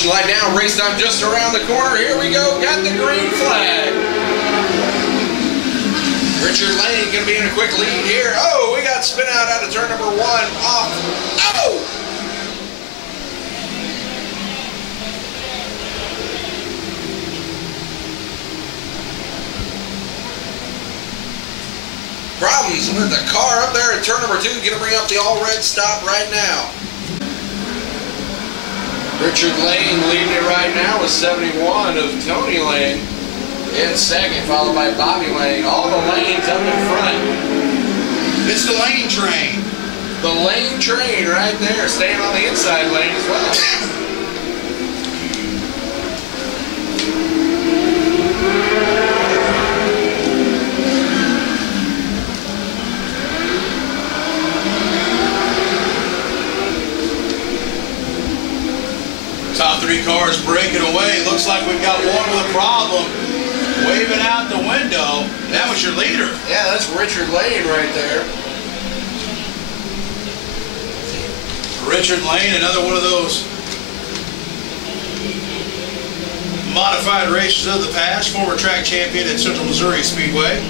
Caution light down, race time just around the corner. Here we go, got the green flag. Richard Lane going to be in a quick lead here. Oh, we got spin out of turn number 1 off. Oh! Problems with the car up there at turn number 2. Going to bring up the all red stop right now. Richard Lane leading it right now with 71 of Tony Lane in second, followed by Bobby Lane. All the lanes up in front. It's the Lane train. The Lane train right there, staying on the inside lane as well. Top 3 cars breaking away. Looks like we've got one with a problem. Waving out the window. That was your leader. Yeah, that's Richard Lane right there. Richard Lane, another one of those modified races of the past. Former track champion at Central Missouri Speedway.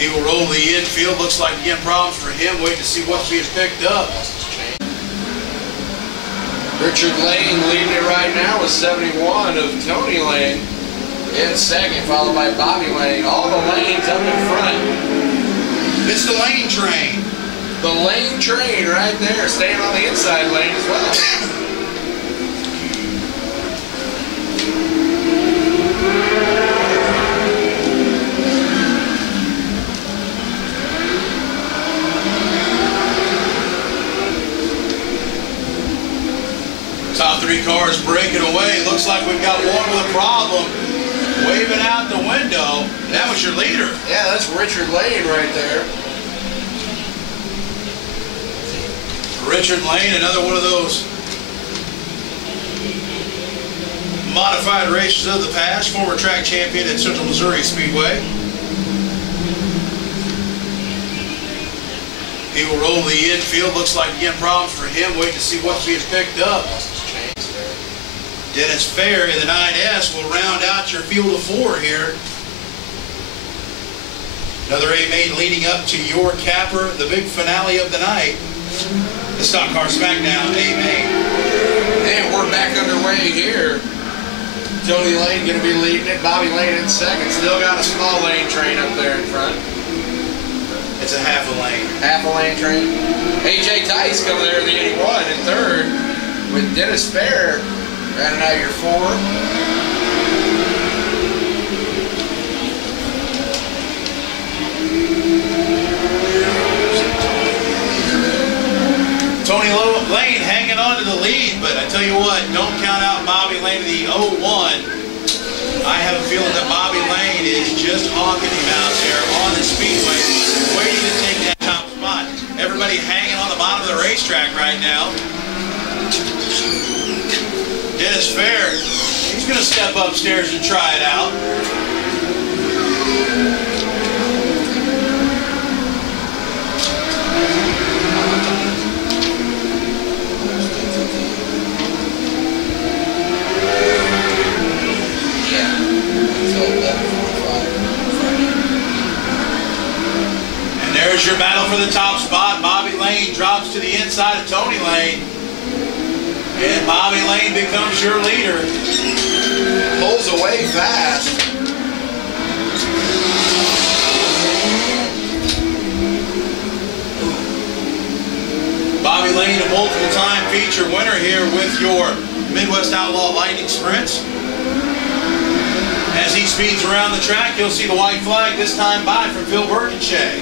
He will roll the infield. Looks like again problems for him. Waiting to see what's being picked up. Richard Lane leading it right now with 71 of Tony Lane in second, followed by Bobby Lane. All the lanes up in front. It's the Lane train. The Lane train right there, staying on the inside lane as well. Top 3 cars breaking away. Looks like we've got one with a problem. Waving out the window. That was your leader. Yeah, that's Richard Lane right there. Richard Lane, another one of those modified races of the past. Former track champion at Central Missouri Speedway. He will roll the infield. Looks like again problems for him. Waiting to see what's being picked up. Dennis Fair in the 9S will round out your field of 4 here. Another A-main leading up to your capper, the big finale of the night. The Stock Car Smackdown A-main. And we're back underway here. Tony Lane going to be leading it. Bobby Lane in second. Still got a small lane train up there in front. It's a half a lane. Half a lane train. AJ Tice coming there in the 81 in third with Dennis Fair rounding out your 4. Tony Lane hanging on to the lead, but I tell you what, don't count out Bobby Lane in the 01. I have a feeling that Bobby Lane is just hawking him out there on the speedway, waiting to take that top spot. Everybody hanging on the bottom of the racetrack right now. Dennis Fair, he's going to step upstairs and try it out. And there's your battle for the top spot. Bobby Lane drops to the inside of Tony Lane. And Bobby Lane becomes your leader. Pulls away fast. Bobby Lane, a multiple-time feature winner here with your Midwest Outlaw Lightning Sprints. As he speeds around the track, you'll see the white flag this time by from Phil Burkenshay.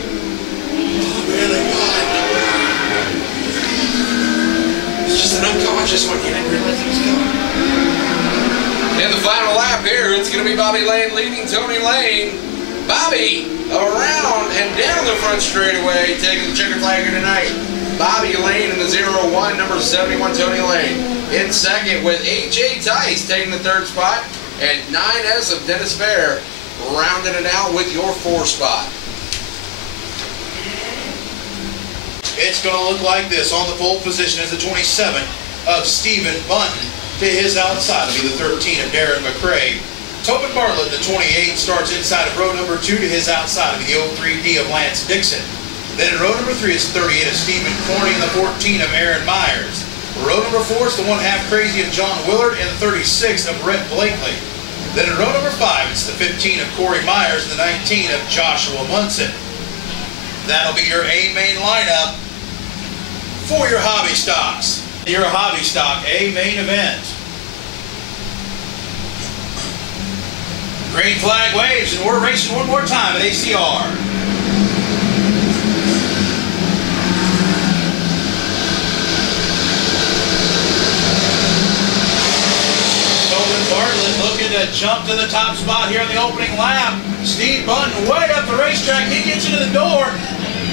Oh, really good. It's just an unconscious one. He didn't realize he was coming. In the final lap here, it's going to be Bobby Lane leading Tony Lane. Bobby around and down the front straightaway, taking the checker flag here tonight. Bobby Lane in the 01, number 71, Tony Lane. In second with AJ Tice taking the 3rd spot. And 9S of Dennis Fair rounding it out with your 4 spot. it's going to look like this. On the pole position is the 27 of Stephen Bunton. To his outside will be the 13 of Darren McCray. Tobin Bartlett, the 28, starts inside of row number 2. To his outside will be the 03D of Lance Dixon. Then in row number 3 is the 38 of Stephen Corney and the 14 of Aaron Myers. Row number 4 is the 1/2 crazy of John Willard and the 36 of Rhett Blakely. Then in row number 5, it's the 15 of Corey Myers and the 19 of Joshua Munson. That'll be your A main lineup for your hobby stocks. Your hobby stock A main event. Green flag waves, and we're racing one more time at ACR. Tobin Bartlett looking to jump to the top spot here in the opening lap. Steve Bunton way up the racetrack. He gets into the door.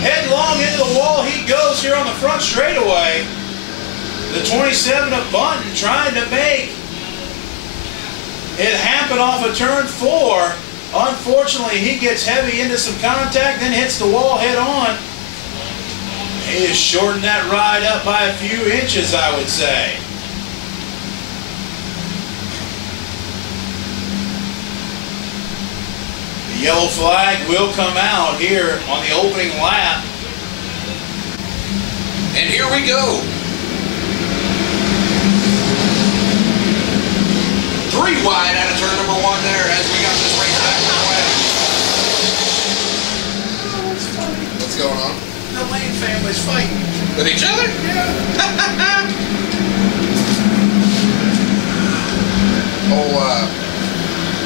Headlong into the wall he goes here on the front straightaway. The 27 of Bunton trying to make it happened off of turn 4. Unfortunately, he gets heavy into some contact, then hits the wall head on. He has shortened that ride up by a few inches, I would say. The yellow flag will come out here on the opening lap. And here we go. 3 wide out of turn number 1 there as we got this race back underway. What's going on? The Lane family's fighting. With each other? Yeah.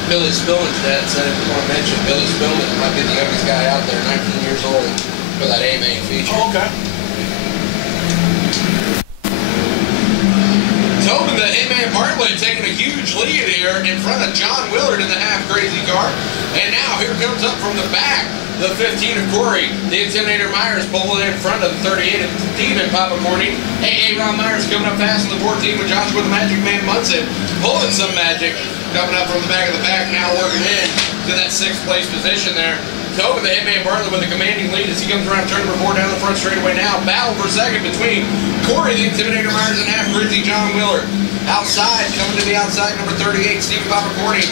Billy Spillman's dad said if we want to mention Billy Spillman might be the youngest guy out there, 19 years old, for that A main feature. Oh, okay. Tobin, the A-Man Bartlett, taking a huge lead here in front of John Willard in the half-crazy car. And now here comes up from the back, the 15 of Corey. The Intimidator Myers pulling in front of the 38 of Steven Papa Corney. Ron Myers coming up fast in the 14 with Joshua the Magic Man Munson. Pulling some magic. Coming up from the back of the pack, now working in to that 6th place position there. Tobin, the A-Man Bartlett with a commanding lead as he comes around turn number 4 down the front straightaway now. Battle for second between Corey, the Intimidator Myers, and half-crazy John Willard. Outside, coming to the outside, number 38, Stephen Papa Corney.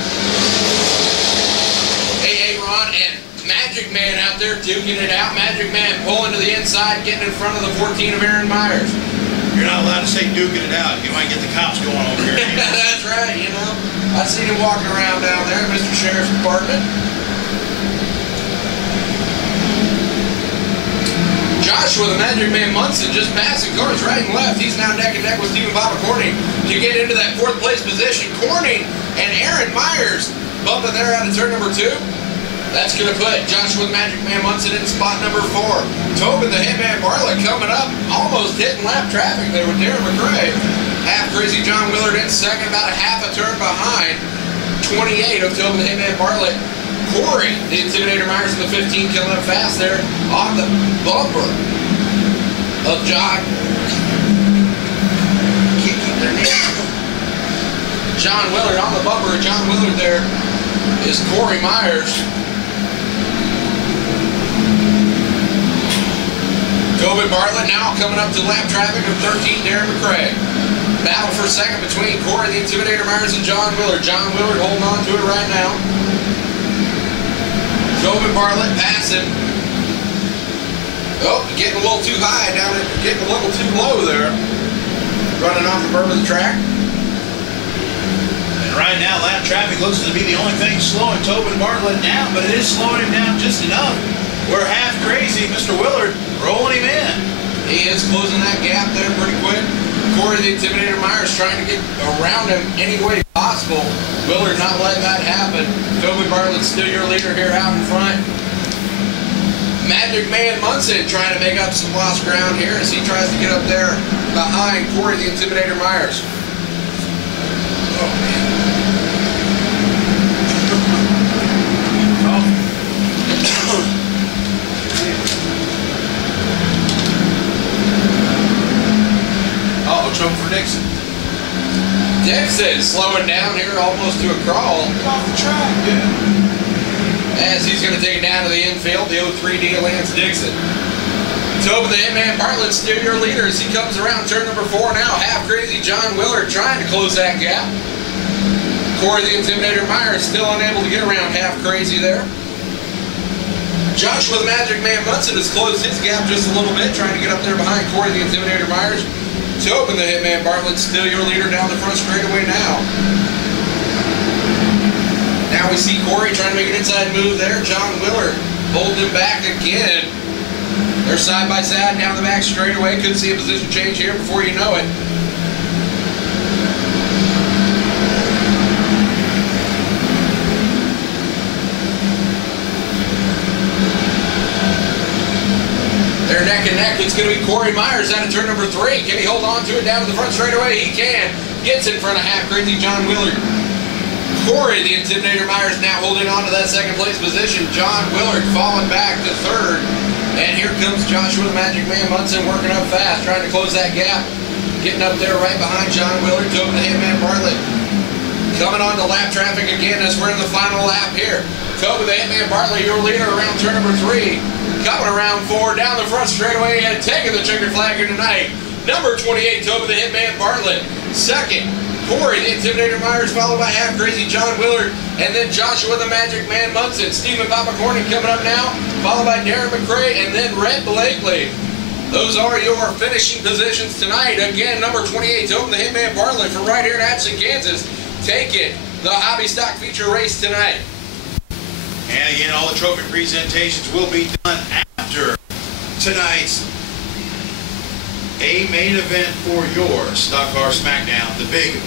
Ron and Magic Man out there duking it out. Magic Man pulling to the inside, getting in front of the 14 of Aaron Myers. You're not allowed to say duking it out. You might get the cops going over here. That's right, you know. I've seen him walking around down there, Mr. Sheriff's Department. Joshua, the Magic Man Munson, just passing cars right and left. He's now neck and neck with Stephen Papa Corney to get into that 4th place position. Corney and Aaron Myers bumping there out of turn number 2. That's going to put Joshua, the Magic Man Munson, in spot number 4. Tobin, the Hitman Bartlett, coming up, almost hitting lap traffic there with Darren McCray. Half-crazy John Willard in second, about a half a turn behind. 28 of Tobin, the Hitman Bartlett. Corey, the Intimidator Myers, in the 15, killing up fast there on the bumper of John. Can't keep their name. John Willard on the bumper of John Willard there is Corey Myers. Tobin Bartlett now coming up to lap traffic of 13, Darren McCray. Battle for second between Corey, the Intimidator Myers, and John Willard. John Willard holding on to it right now. Tobin Bartlett passing. Oh, getting a little too high down there, getting a little too low there. Running off the berm of the track. And right now, lap traffic looks to be the only thing slowing Tobin Bartlett down, but it is slowing him down just enough. We're half crazy, Mr. Willard rolling him in. He is closing that gap there pretty quick. Corey, the Intimidator Myers, trying to get around him any way possible. Willard not letting that happen. Tobin Bartlett still your leader here out in front. Magic Man Munson trying to make up some lost ground here as he tries to get up there behind Corey, the Intimidator Myers. Oh, man. Trouble for Dixon. Dixon slowing down here almost to a crawl. Off the track, yeah. As he's going to take it down to the infield, the 03D Lance Dixon. Toby the Hitman Bartlett still your leader as he comes around turn number 4 now. Half Crazy John Willard trying to close that gap. Corey the Intimidator Myers still unable to get around Half Crazy there. Joshua the Magic Man Munson has closed his gap just a little bit, trying to get up there behind Corey the Intimidator Myers. Tobin the Hitman Bartlett still your leader down the front straightaway now. Now we see Corey trying to make an inside move there. John Willard holding him back again. They're side by side down the back straightaway. Could see a position change here before you know it. They're neck and neck. It's going to be Corey Myers out of turn number 3. Can he hold on to it down to the front straightaway? He can. Gets in front of Half Crazy John Willard. Corey the Intimidator Myers now holding on to that second place position. John Willard falling back to 3rd. And here comes Joshua the Magic Man Munson working up fast, trying to close that gap. Getting up there right behind John Willard. Tobin the Hitman Bartlett coming on to lap traffic again as we're in the final lap here. Tobin the Hitman Bartlett, your leader around turn number 3. Coming around 4 down the front straightaway and taking the checkered flag here tonight. Number 28, Tobin the Hitman Bartlett. 2nd, Corey the Intimidator Myers, followed by Half Crazy John Willard, and then Joshua the Magic Man Munson. Stephen Papa Corning coming up now, followed by Darren McCray, and then Red Blakely. Those are your finishing positions tonight. Again, number 28, Tobin the Hitman Bartlett from right here in Addison, Kansas. Take it, the Hobby Stock Feature race tonight. And again, all the trophy presentations will be done after tonight's main event for your Stock Car Smackdown, the big